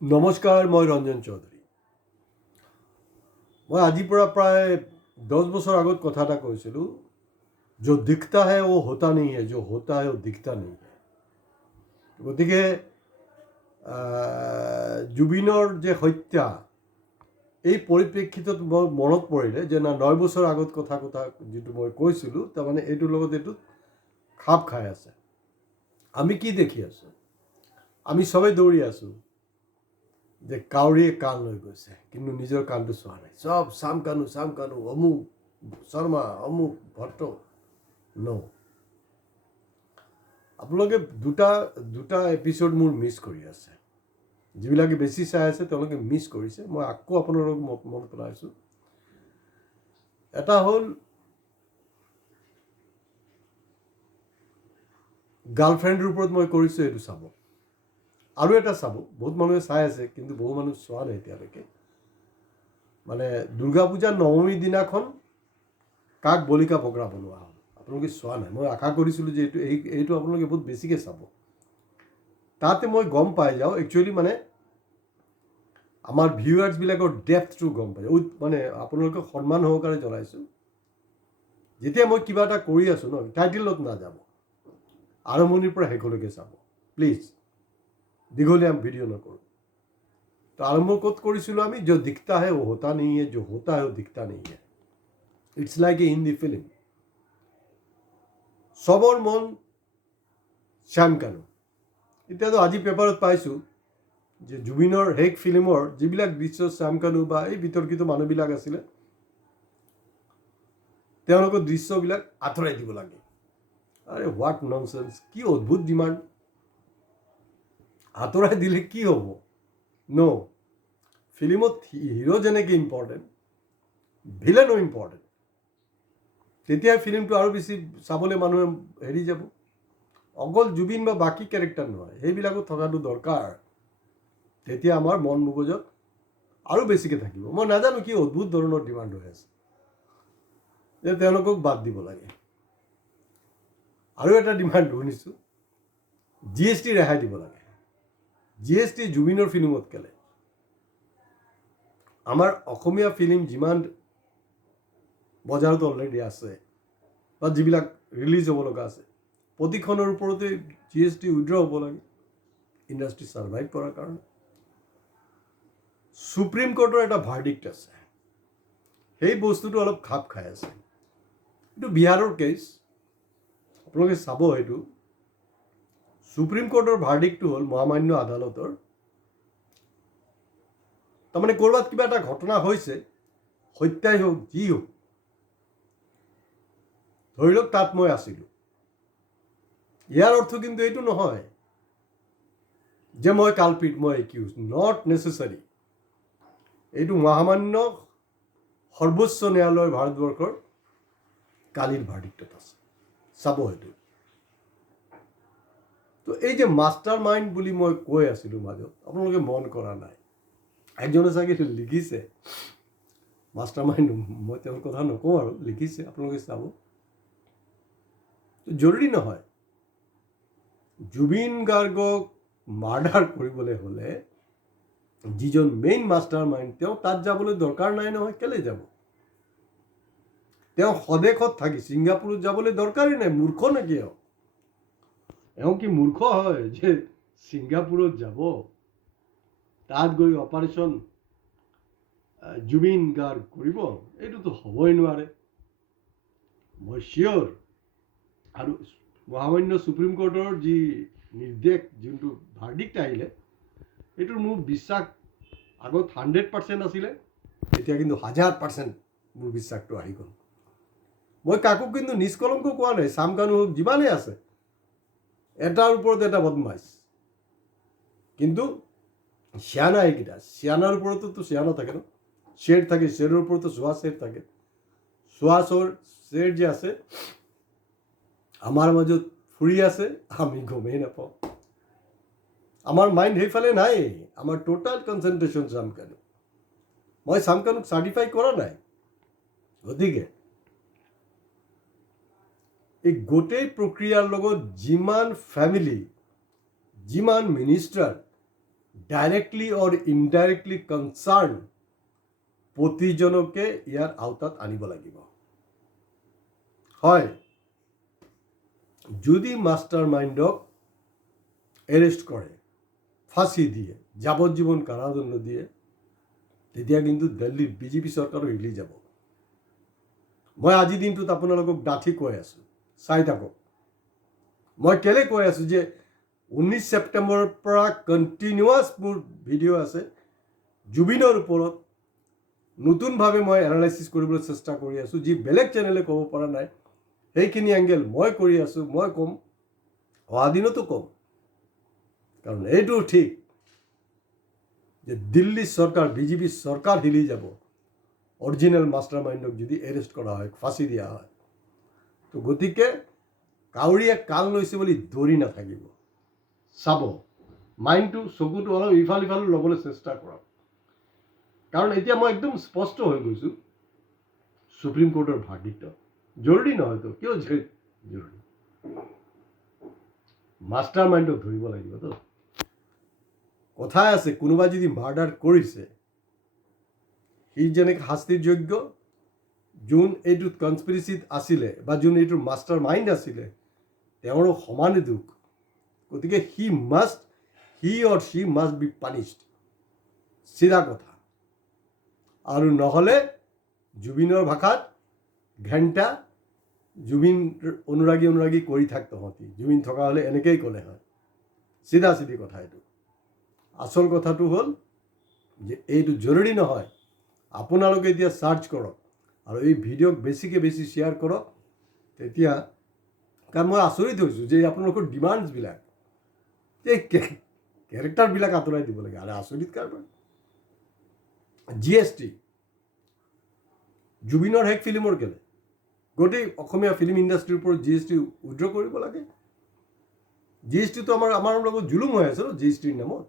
নমস্কাৰ, মই ৰঞ্জন চৌধুৰী। মই আজিৰ পৰা প্ৰায় 10 বছৰ আগত কথা এটা কৈছিলোঁ, जो दिखता है वो होता नहीं है, जो होता है वो दिखता नहीं है। গতিকে জুবিনৰ যে হত্যা, এই পৰিপ্ৰেক্ষিতত মই মনত পৰিলে যে 9 বছৰ আগত কথা যিটো মই কৈছিলোঁ, তাৰমানে এইটোৰ লগত এইটো খাপ খাই আছে। আমি কি দেখি আছোঁ? আমি চবেই দৌৰি আছোঁ যে কাউৰীয়ে কাণ লৈ গৈছে, কিন্তু নিজৰ কাণটো চোৱা নাই। চব চাম কানু অমুক শৰ্মা, অমুক ভট্ট। ন, আপোনালোকে দুটা এপিছ'ড মোৰ মিছ কৰি আছে। যিবিলাকে বেছি চাই আছে তেওঁলোকে মিছ কৰিছে। মই আকৌ আপোনালোকক মনত পেলাইছোঁ। এটা হ'ল গাৰ্লফ্ৰেণ্ডৰ ওপৰত মই কৰিছোঁ, এইটো চাব। আৰু এটা চাব, বহুত মানুহে চাই আছে কিন্তু বহু মানুহ চোৱা নাই এতিয়ালৈকে। মানে দুৰ্গা পূজাৰ নৱমীৰ দিনাখন কাক বলিকা বগৰা বনোৱা হ'ল, আপোনালোকে চোৱা নাই। মই আশা কৰিছিলোঁ যে এইটো আপোনালোকে বহুত বেছিকৈ চাব। তাতে মই গম পাই যাওঁ একচুৱেলি, মানে আমাৰ ভিউৱাৰ্ছবিলাকৰ ডেপথটো গম পাই যাওঁ। মানে আপোনালোকক সন্মান সহকাৰে জনাইছোঁ, যেতিয়া মই কিবা এটা কৰি আছোঁ ন, টাইটেলত নাযাব, আৰম্ভণিৰ পৰা শেষলৈকে চাব প্লিজ। দীঘলীয়া ভিডিঅ' নকৰোঁ। তো আৰম্ভ ক'ত কৰিছিলোঁ আমি? जो दिखता है वो होता नहीं है, जो होता है वो दिखता नहीं है। It's like a Hindi film. চবৰ মন শ্যাম কানু। এতিয়াতো আজি পেপাৰত পাইছোঁ যে জুবিনৰ শেষ ফিল্মৰ যিবিলাক দৃশ্য শ্যাম কানু বা এই বিতৰ্কিত মানুহবিলাক আছিলে, তেওঁলোকৰ দৃশ্যবিলাক আঁতৰাই দিব লাগে। আৰে হোৱাট ননচেন্স! কি অদ্ভুত ডিমাণ্ড! আঁতৰাই দিলে কি হ'ব? ন, ফিল্মত হিৰ' যেনেকৈ ইম্পৰ্টেণ্ট, ভিলেনো ইম্পৰ্টেণ্ট। তেতিয়া ফিল্মটো আৰু বেছি চাবলৈ মানুহে হেৰি যাব। অকল জুবিন বা বাকী কেৰেক্টাৰ নহয়, সেইবিলাকো থকাটো দৰকাৰ। তেতিয়া আমাৰ মন মগজত আৰু বেছিকৈ থাকিব। মই নাজানো কি অদ্ভুত ধৰণৰ ডিমাণ্ড হৈ আছে যে তেওঁলোকক বাদ দিব লাগে। আৰু এটা ডিমাণ্ড শুনিছোঁ, GST ৰেহাই দিব লাগে। GST জুবিনৰ ফিল্মত কেলে? আমাৰ অসমীয়া ফিল্ম যিমান বজাৰত অলৰেডি আছে বা যিবিলাক ৰিলিজ হ'ব লগা আছে, প্ৰতিখনৰ ওপৰতে GST উইড্ৰ হ'ব লাগে ইণ্ডাষ্ট্ৰী ছাৰ্ভাইভ কৰাৰ কাৰণে। সুপ্ৰিম কোৰ্টৰ এটা ভাৰ্ডিক্ট আছে, সেই বস্তুটো অলপ খাপ খাই আছে। এইটো বিহাৰৰ কেছ, আপোনালোকে চাব। সেইটো সুপ্ৰিম কোৰ্টৰ ভাৰ্ডিক্টটো হ'ল মহামান্য আদালতৰ। তাৰমানে ক'ৰবাত কিবা এটা ঘটনা হৈছে, হত্যাই হওক যি হওক, ধৰি লওক তাত মই আছিলোঁ, ইয়াৰ অৰ্থ কিন্তু এইটো নহয় যে মই কালপিট, মই একিউজ। Not necessary. এইটো মহামান্য সৰ্বোচ্চ ন্যায়ালয় ভাৰতবৰ্ষৰ কালিৰ ভাৰ্ডিক্টত আছে, চাব সেইটো। তো এই যে মাষ্টাৰ মাইণ্ড বুলি মই কৈ আছিলোঁ মাজত, আপোনালোকে মন কৰা নাই। একজনে চাগে লিখিছে মাষ্টাৰ মাইণ্ড, মই তেওঁৰ কথা নকওঁ আৰু, লিখিছে, আপোনালোকে চাব। জৰুৰী নহয়। জুবিন গাৰ্গক মাৰ্ডাৰ কৰিবলৈ হ'লে যিজন মেইন মাষ্টাৰ মাইণ্ড, তেওঁ তাত যাবলৈ দৰকাৰ নাই নহয়। কেলৈ যাব? তেওঁ স্বদেশত থাকি ছিংগাপুৰত যাবলৈ দৰকাৰেই নাই। মূৰ্খ নেকি এওঁ? এওঁ কি মূৰ্খ হয় যে ছিংগাপুৰত যাব, তাত গৈ অপাৰেশ্যন জুবিন গাৰ্গ কৰিব? এইটোতো হ'বই নোৱাৰে। মই চিয়'ৰ। আৰু মহামান্য সুপ্ৰিম কোৰ্টৰ যি নিৰ্দেশ, যোনটো ভাৰ্ডিক্ট আহিলে, এইটোৰ মোৰ বিশ্বাস আগত 100% আছিলে, এতিয়া কিন্তু 1000% মোৰ বিশ্বাসটো আহি গ'ল। মই কাকো কিন্তু নিষ্কলংক কোৱা নাই। শ্যাম কানু হওক, যিমানেই আছে, এটাৰ ওপৰত এটা বদমাইছ। কিন্তু শ্যানা এইকেইটা, শ্যানাৰ ওপৰতো শ্যানা থাকে ন, শ্বেৰ থাকে, শ্বেৰৰ ওপৰতো চোৱা শ্বেৰ থাকে। চোৱা শ্বেৰ যে আছে, আমাৰ মাজত ফুৰি আছে, আমি গমেই নাপাওঁ। আমাৰ মাইণ্ড সেইফালে নাই। আমাৰ টোটাল কনচেনট্ৰেশ্যন শ্যাম কানু। মই শ্যাম কানুক চাৰ্টিফাই কৰা নাই। গতিকে এই গোটেই প্ৰক্ৰিয়াৰ লগত যিমান ফেমিলি, যিমান মিনিষ্টাৰ, ডাইৰেক্টলি অৰ ইনডাইৰেক্টলি কনচাৰ্ণ প্ৰতিজনকে ইয়াৰ আওতাত আনিব লাগিব। হয়, যদি মাষ্টাৰ মাইণ্ডক এৰেষ্ট কৰে, ফাঁসি দিয়ে, যাৱজ্জীৱন কাৰাদণ্ড দিয়ে, তেতিয়া কিন্তু দিল্লীৰ বিজেপি চৰকাৰো হিলি যাব। মই আজিৰ দিনটোত আপোনালোকক ডাঠি কৈ আছোঁ, চাই থাকক। মই কেলৈ কৈ আছোঁ যে 19 ছেপ্টেম্বৰৰ পৰা কণ্টিনিউৱাছ মোৰ ভিডিঅ' আছে জুবিনৰ ওপৰত। নতুনভাৱে মই এনালাইচিছ কৰিবলৈ চেষ্টা কৰি আছোঁ, যি বেলেগ চেনেলে ক'ব পৰা নাই সেইখিনি এংগেল মই কৰি আছোঁ। মই ক'ম, অহা দিনতো ক'ম, কাৰণ এইটো ঠিক যে দিল্লী চৰকাৰ, বিজেপি চৰকাৰ হিলি যাব অৰিজিনেল মাষ্টাৰ মাইণ্ডক যদি এৰেষ্ট কৰা হয়, ফাঁচি দিয়া হয়। তো গতিকে কাউৰীয়ে কাল লৈছে বুলি দৌৰি নাথাকিব, চাব, মাইণ্ডটো, চকুটো অলপ ইফাল সিফাল ল'বলৈ চেষ্টা কৰক। কাৰণ এতিয়া মই একদম স্পষ্ট হৈ গৈছোঁ সুপ্ৰিম কোৰ্টৰ ভাৰ্ডিক্টত। জৰুৰী নহয়তো, কিয় জৰুৰী? মাষ্টাৰ মাইণ্ডক ধৰিব লাগিবতো। কথাই আছে, কোনোবাই যদি মাৰ্ডাৰ কৰিছে সি যেনেকৈ শাস্তিৰ যোগ্য, যোন এইটোত কনস্পিৰেচিত আছিলে বা যোন এইটোৰ মাষ্টাৰ মাইণ্ড আছিলে তেওঁৰো সমানে দুখ। গতিকে হি অৰ শ্বি মাষ্ট বি পানিছড, চিধা কথা। আৰু নহ'লে জুবিনৰ ভাষাত ঘণ্টা জুবিন অনুৰাগী কৰি থাক তহঁতি, জুবিন থকা হ'লে এনেকেই ক'লে হয়। চিধা চিধি কথা এইটো। আচল কথাটো হ'ল যে এইটো জৰুৰী নহয়। আপোনালোকে এতিয়া চাৰ্চ কৰক আৰু এই ভিডিঅ'ক বেছিকৈ বেছি শ্বেয়াৰ কৰক। তেতিয়া, কাৰণ মই আচৰিত হৈছোঁ যে আপোনালোকৰ ডিমাণ্ডছবিলাক, এই কেৰেক্টাৰবিলাক আঁতৰাই দিব লাগে। আৰু আচৰিত কাৰবাৰ। GST জুবিনৰ শেষ ফিল্মৰ কেলে গোটেই অসমীয়া ফিল্ম ইণ্ডাষ্ট্ৰীৰ ওপৰত GST উইড্ৰ কৰিব লাগে। GSTটো আমাৰ লগত জুলুম হৈ আছে ন GSTৰ নামত।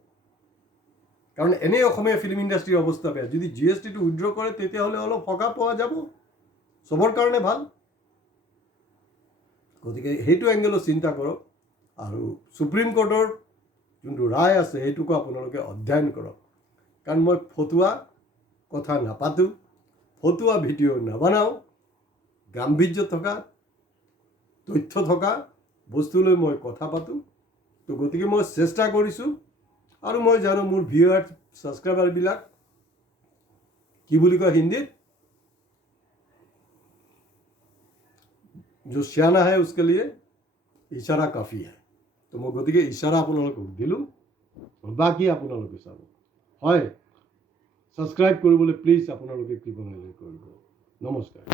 কাৰণ এনেই অসমীয়া ফিল্ম ইণ্ডাষ্ট্ৰীৰ অৱস্থা বেয়া। যদি GSTটো উইড্ৰ কৰে তেতিয়াহ'লে অলপ সকাহ পোৱা যাব, চবৰ কাৰণে ভাল। গতিকে সেইটো এংগেলত চিন্তা কৰক। আৰু সুপ্ৰিম কোৰ্টৰ যোনটো ৰায় আছে সেইটোকো আপোনালোকে অধ্যয়ন কৰক। কাৰণ মই ফটুৱা কথা নাপাতোঁ, ফটুৱা ভিডিঅ' নবনাওঁ। গাম্ভীৰ্য থকা, তথ্য থকা বস্তুলৈ মই কথা পাতোঁ। তো গতিকে মই চেষ্টা কৰিছোঁ। আৰু মই জানো মোৰ ভিউৱাৰ্ছ, ছাবস্ক্ৰাইবাৰবিলাক কি বুলি কয় হিন্দীত, जो सियाना है उसके लिए इशारा काफ़ी है। তো মই গতিকে ইশাৰা আপোনালোকক দিলোঁ, বাকী আপোনালোকে চাব। হয়, ছাবস্ক্ৰাইব কৰিবলৈ প্লিজ আপোনালোকে কৃপা কৰি কৰিব। নমস্কাৰ।